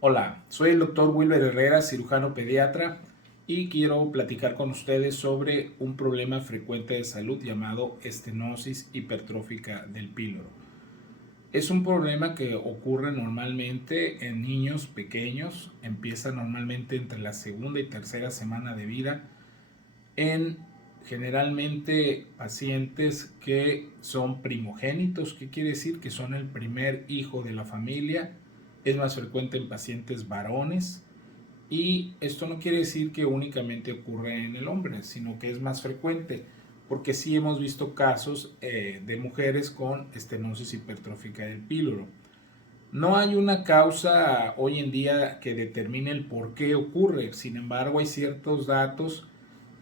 Hola, soy el doctor Wilber Herrera, cirujano pediatra, y quiero platicar con ustedes sobre un problema frecuente de salud llamado estenosis hipertrófica del píloro. Es un problema que ocurre normalmente en niños pequeños, empieza normalmente entre la segunda y tercera semana de vida en generalmente pacientes que son primogénitos. ¿Qué quiere decir? Que son el primer hijo de la familia. Es más frecuente en pacientes varones, y esto no quiere decir que únicamente ocurre en el hombre, sino que es más frecuente, porque sí hemos visto casos de mujeres con estenosis hipertrófica del píloro. No hay una causa hoy en día que determine el por qué ocurre. Sin embargo, hay ciertos datos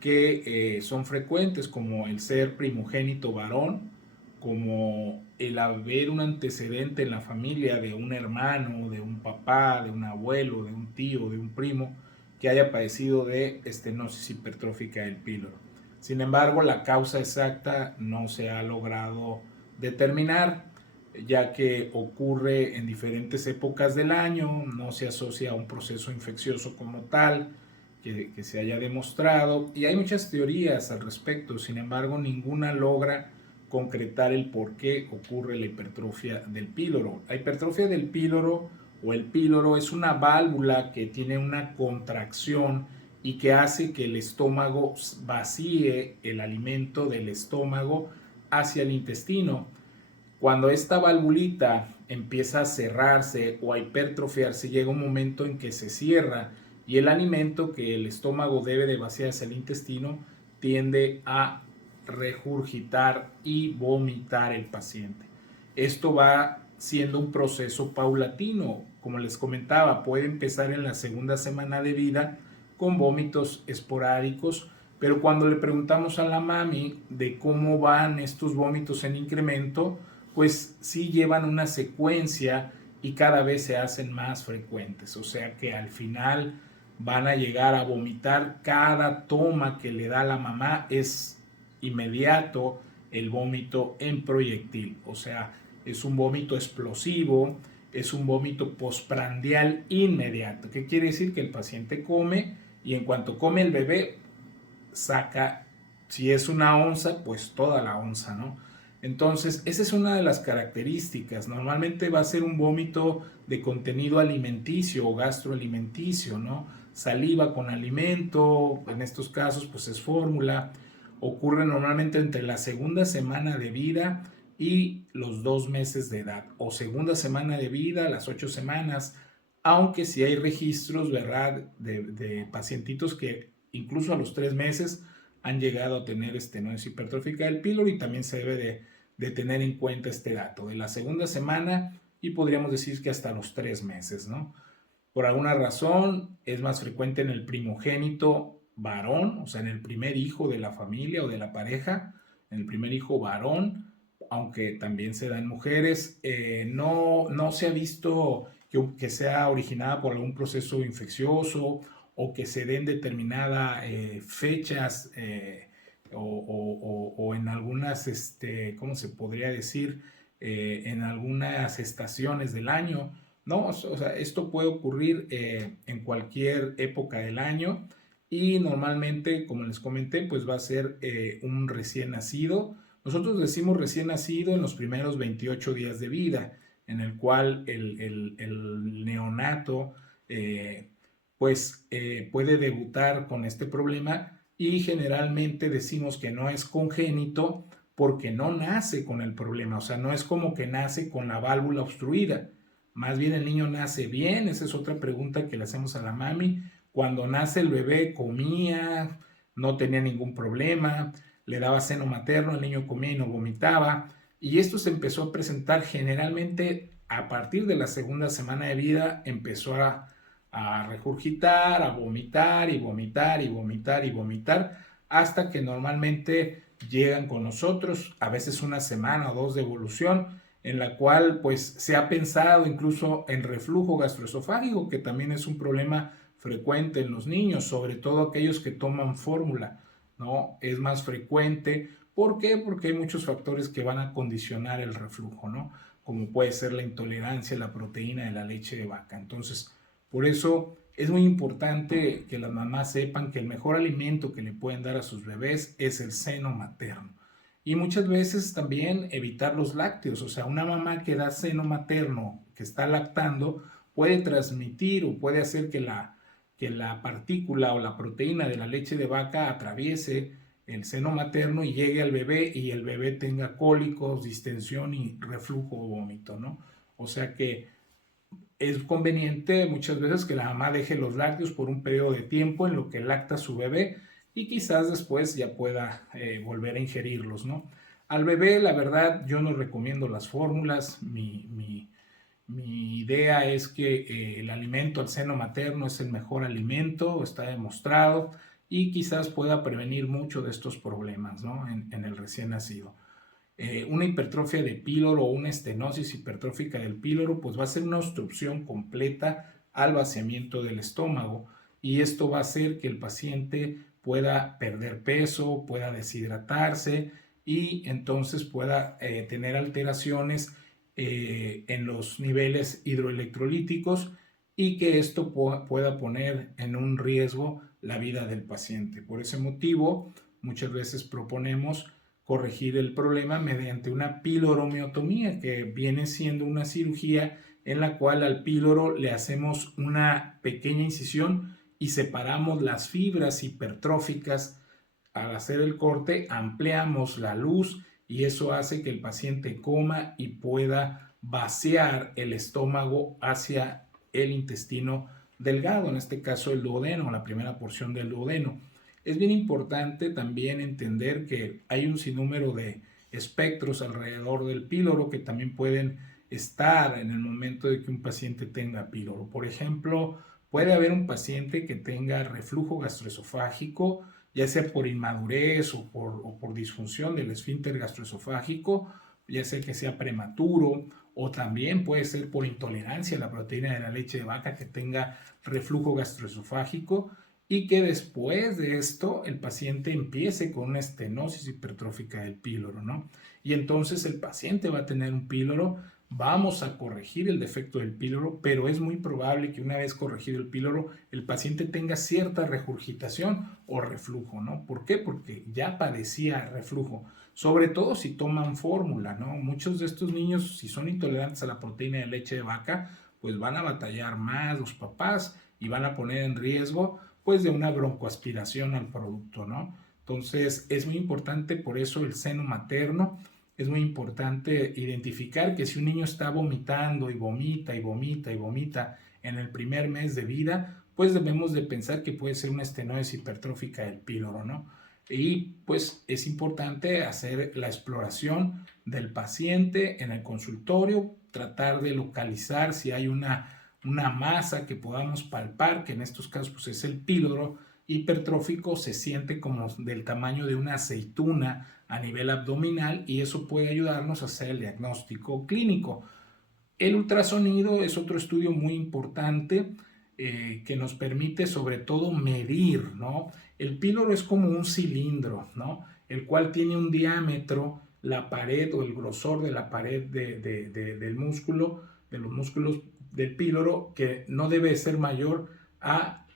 que son frecuentes, como el ser primogénito varón, como el haber un antecedente en la familia de un hermano, de un papá, de un abuelo, de un tío, de un primo que haya padecido de estenosis hipertrófica del píloro. Sin embargo, la causa exacta no se ha logrado determinar, ya que ocurre en diferentes épocas del año, no se asocia a un proceso infeccioso como tal, que se haya demostrado, y hay muchas teorías al respecto. Sin embargo, ninguna logra concretar el por qué ocurre la hipertrofia del píloro. La hipertrofia del píloro o el píloro es una válvula que tiene una contracción y que hace que el estómago vacíe el alimento del estómago hacia el intestino. Cuando esta valvulita empieza a cerrarse o a hipertrofiarse, llega un momento en que se cierra y el alimento que el estómago debe de vaciar hacia el intestino tiende a regurgitar y vomitar el paciente. Esto va siendo un proceso paulatino. Como les comentaba, puede empezar en la segunda semana de vida con vómitos esporádicos, pero cuando le preguntamos a la mami de cómo van estos vómitos en incremento, pues sí llevan una secuencia y cada vez se hacen más frecuentes. O sea que al final van a llegar a vomitar. Cada toma que le da la mamá es inmediato el vómito en proyectil. O sea, es un vómito explosivo, es un vómito postprandial inmediato. ¿Qué quiere decir? Que el paciente come y en cuanto come el bebé, saca, si es una onza, pues toda la onza, ¿no? Entonces, esa es una de las características. Normalmente va a ser un vómito de contenido alimenticio o gastroalimenticio, ¿no? Saliva con alimento, en estos casos, pues es fórmula. Ocurre normalmente entre la segunda semana de vida y los 2 meses de edad, o segunda semana de vida, las 8 semanas, aunque sí hay registros, ¿verdad?, de pacientitos que incluso a los 3 meses han llegado a tener estenosis hipertrófica del píloro, y también se debe de tener en cuenta este dato de la segunda semana y podríamos decir que hasta los 3 meses, ¿no? Por alguna razón es más frecuente en el primogénito varón, o sea, en el primer hijo de la familia o de la pareja, en el primer hijo varón, aunque también se da en mujeres. No se ha visto que sea originada por algún proceso infeccioso o que se den determinadas fechas, o en algunas, ¿cómo se podría decir? En algunas estaciones del año. No, o sea, esto puede ocurrir en cualquier época del año, y normalmente, como les comenté, pues va a ser un recién nacido. Nosotros decimos recién nacido en los primeros 28 días de vida, en el cual el neonato puede debutar con este problema, y generalmente decimos que no es congénito porque no nace con el problema. O sea, no es como que nace con la válvula obstruida. Más bien el niño nace bien. Esa es otra pregunta que le hacemos a la mami. Cuando nace el bebé comía, no tenía ningún problema, le daba seno materno, el niño comía y no vomitaba. Y esto se empezó a presentar generalmente a partir de la segunda semana de vida. Empezó a regurgitar, a vomitar y vomitar y vomitar y vomitar, hasta que normalmente llegan con nosotros, a veces una semana o dos de evolución, en la cual pues se ha pensado incluso en reflujo gastroesofágico, que también es un problema frecuente en los niños, sobre todo aquellos que toman fórmula, ¿no? Es más frecuente. ¿Por qué? Porque hay muchos factores que van a condicionar el reflujo, ¿no? Como puede ser la intolerancia a la proteína de la leche de vaca. Entonces, Por eso es muy importante que las mamás sepan que el mejor alimento que le pueden dar a sus bebés es el seno materno. Y muchas veces también evitar los lácteos, o sea, una mamá que da seno materno, que está lactando, puede transmitir o puede hacer que la partícula o la proteína de la leche de vaca atraviese el seno materno y llegue al bebé y el bebé tenga cólicos, distensión y reflujo o vómito, ¿no? O sea que es conveniente muchas veces que la mamá deje los lácteos por un periodo de tiempo en lo que lacta su bebé y quizás después ya pueda volver a ingerirlos, ¿no? Al bebé, la verdad, yo no recomiendo las fórmulas. Mi idea es que el alimento al seno materno es el mejor alimento, está demostrado, y quizás pueda prevenir mucho de estos problemas, ¿no? En el recién nacido. Una hipertrofia de píloro o una estenosis hipertrófica del píloro, pues va a ser una obstrucción completa al vaciamiento del estómago, y esto va a hacer que el paciente pueda perder peso, pueda deshidratarse y entonces pueda tener alteraciones en los niveles hidroelectrolíticos, y que esto pueda poner en un riesgo la vida del paciente. Por ese motivo, muchas veces proponemos corregir el problema mediante una piloromiotomía, que viene siendo una cirugía en la cual al píloro le hacemos una pequeña incisión y separamos las fibras hipertróficas. Al hacer el corte ampliamos la luz y eso hace que el paciente coma y pueda vaciar el estómago hacia el intestino delgado, en este caso el duodeno, la primera porción del duodeno. Es bien importante también entender que hay un sinnúmero de espectros alrededor del píloro que también pueden estar en el momento de que un paciente tenga píloro. Por ejemplo, puede haber un paciente que tenga reflujo gastroesofágico, ya sea por inmadurez o por disfunción del esfínter gastroesofágico, ya sea que sea prematuro, o también puede ser por intolerancia a la proteína de la leche de vaca, que tenga reflujo gastroesofágico, y que después de esto el paciente empiece con una estenosis hipertrófica del píloro, ¿no? Y entonces el paciente va a tener un píloro. Vamos a corregir el defecto del píloro, pero es muy probable que una vez corregido el píloro, el paciente tenga cierta regurgitación o reflujo, ¿no? ¿Por qué? Porque ya padecía reflujo, sobre todo si toman fórmula, ¿no? Muchos de estos niños, si son intolerantes a la proteína de leche de vaca, pues van a batallar más los papás y van a poner en riesgo pues de una broncoaspiración al producto, ¿no? Entonces es muy importante por eso el seno materno. Es muy importante identificar que si un niño está vomitando y vomita y vomita y vomita en el primer mes de vida, pues debemos de pensar que puede ser una estenosis hipertrófica del píloro, ¿no? Y pues es importante hacer la exploración del paciente en el consultorio, tratar de localizar si hay una masa que podamos palpar, que en estos casos pues es el píloro hipertrófico. Se siente como del tamaño de una aceituna a nivel abdominal, y eso puede ayudarnos a hacer el diagnóstico clínico. El ultrasonido es otro estudio muy importante que nos permite sobre todo medir, ¿no? El píloro es como un cilindro, ¿no? El cual tiene un diámetro, la pared o el grosor de la pared del músculo, de los músculos del píloro, que no debe ser mayor a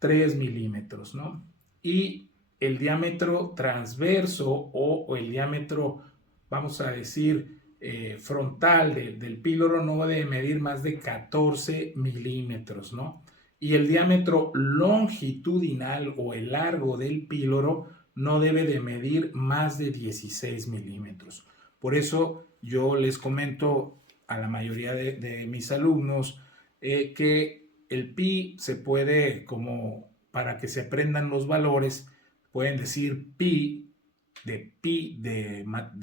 3 milímetros, ¿no? Y el diámetro transverso o el diámetro, vamos a decir, frontal del píloro no debe medir más de 14 milímetros, ¿no? Y el diámetro longitudinal o el largo del píloro no debe de medir más de 16 milímetros. Por eso yo les comento a la mayoría de mis alumnos que el pi se puede, como para que se aprendan los valores, pueden decir pi de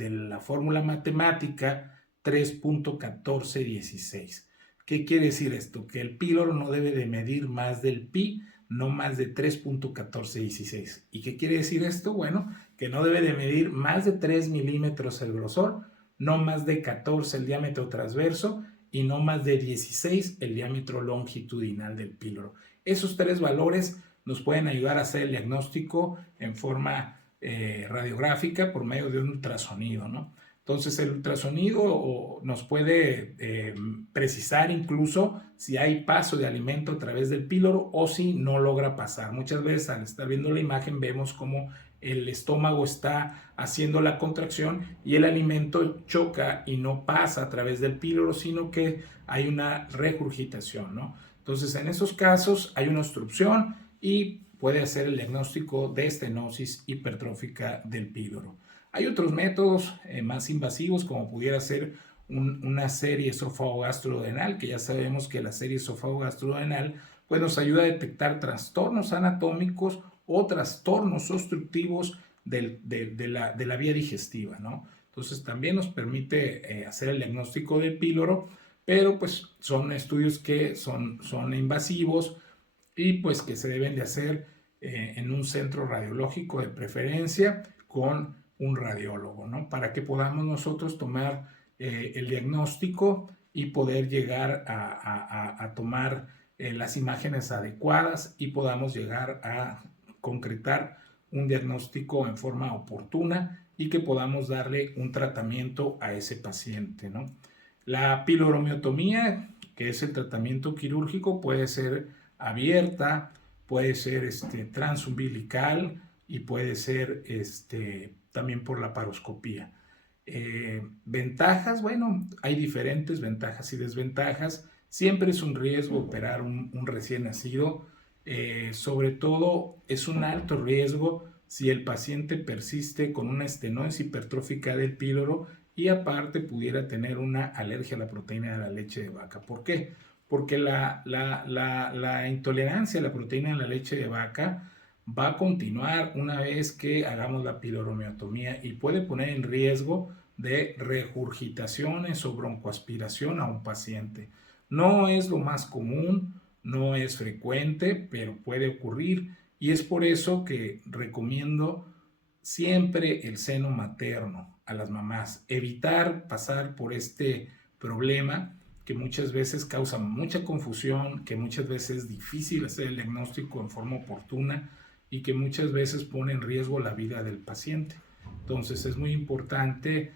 la fórmula matemática 3.1416. ¿Qué quiere decir esto? Que el píloro no debe de medir más del pi, no más de 3.1416. ¿Y qué quiere decir esto? Bueno, que no debe de medir más de 3 milímetros el grosor, no más de 14 el diámetro transverso y no más de 16 el diámetro longitudinal del píloro. Esos tres valores nos pueden ayudar a hacer el diagnóstico en forma radiográfica por medio de un ultrasonido, ¿no? Entonces el ultrasonido nos puede precisar incluso si hay paso de alimento a través del píloro o si no logra pasar. Muchas veces al estar viendo la imagen vemos como el estómago está haciendo la contracción y el alimento choca y no pasa a través del píloro, sino que hay una regurgitación, ¿no? Entonces en esos casos hay una obstrucción y puede hacer el diagnóstico de estenosis hipertrófica del píloro. Hay otros métodos más invasivos, como pudiera ser una serie esófago-gastrodenal, que ya sabemos que la serie esófago-gastrodenal pues nos ayuda a detectar trastornos anatómicos o trastornos obstructivos de la vía digestiva, ¿no? Entonces también nos permite hacer el diagnóstico del píloro, pero pues son estudios que son invasivos y pues que se deben de hacer en un centro radiológico de preferencia con un radiólogo, ¿no? Para que podamos nosotros tomar el diagnóstico y poder llegar a tomar las imágenes adecuadas y podamos llegar a concretar un diagnóstico en forma oportuna y que podamos darle un tratamiento a ese paciente, ¿no? La piloromiotomía, que es el tratamiento quirúrgico, puede ser abierta, puede ser transumbilical y puede ser también por la paroscopía. Ventajas, bueno, hay diferentes ventajas y desventajas. Siempre es un riesgo operar un recién nacido. Sobre todo es un alto riesgo si el paciente persiste con una estenosis hipertrófica del píloro y aparte pudiera tener una alergia a la proteína de la leche de vaca. ¿Por qué? Porque la intolerancia a la proteína de la leche de vaca va a continuar una vez que hagamos la piloromiotomía y puede poner en riesgo de regurgitaciones o broncoaspiración a un paciente. No es lo más común, no es frecuente, pero puede ocurrir y es por eso que recomiendo siempre el seno materno a las mamás, evitar pasar por este problema que muchas veces causa mucha confusión, que muchas veces es difícil hacer el diagnóstico en forma oportuna y que muchas veces pone en riesgo la vida del paciente. Entonces es muy importante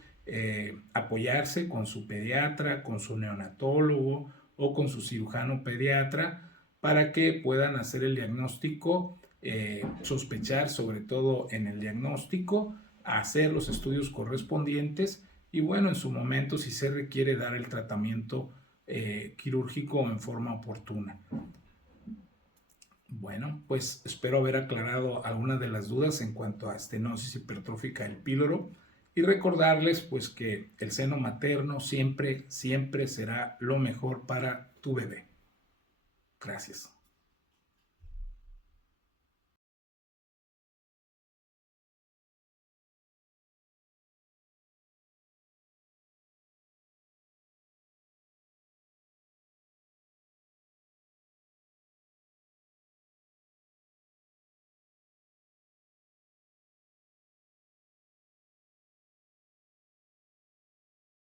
apoyarse con su pediatra, con su neonatólogo o con su cirujano pediatra para que puedan hacer el diagnóstico, sospechar sobre todo en el diagnóstico, hacer los estudios correspondientes y bueno, en su momento si se requiere dar el tratamiento quirúrgico en forma oportuna. Bueno, pues espero haber aclarado algunas de las dudas en cuanto a estenosis hipertrófica del píloro y recordarles pues que el seno materno siempre será lo mejor para tu bebé. Gracias.